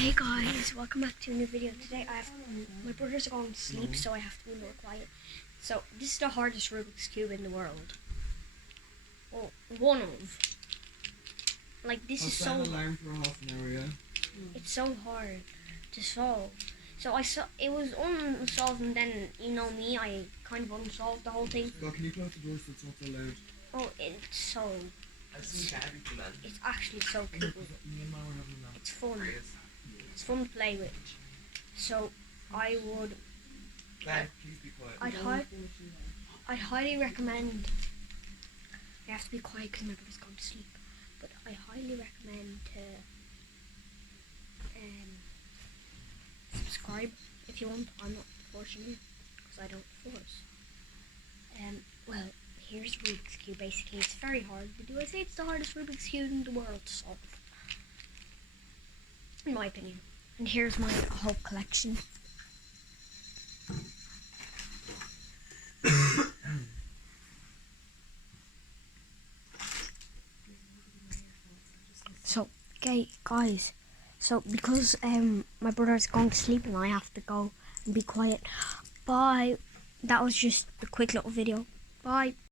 Hey guys, welcome back to a new video. Today my brothers are going to sleep, so I have to be more quiet. So this is the hardest Rubik's Cube in the world. Well, one of. Like this is so. Alarm for half an hour, yeah. It's so hard to solve. So I saw it was unsolved, and then you know me, I kind of unsolved the whole thing. Well, can you close the door so it's not so loud? Oh, it's so. It's actually so cool. Me and Mom were having a nap. It's fun. It's fun to play with. So I would. Dad, please be quiet. I'd highly recommend. I have to be quiet because my brother's going to sleep. But I highly recommend to subscribe if you want. I'm not forcing you because I don't force. Well, here's Rubik's Cube. Basically, it's very hard to do. I say it's the hardest Rubik's Cube in the world to solve, in my opinion. And here's my whole collection. So, okay, guys. So, because my brother's going to sleep and I have to go and be quiet. Bye. That was just a quick little video. Bye.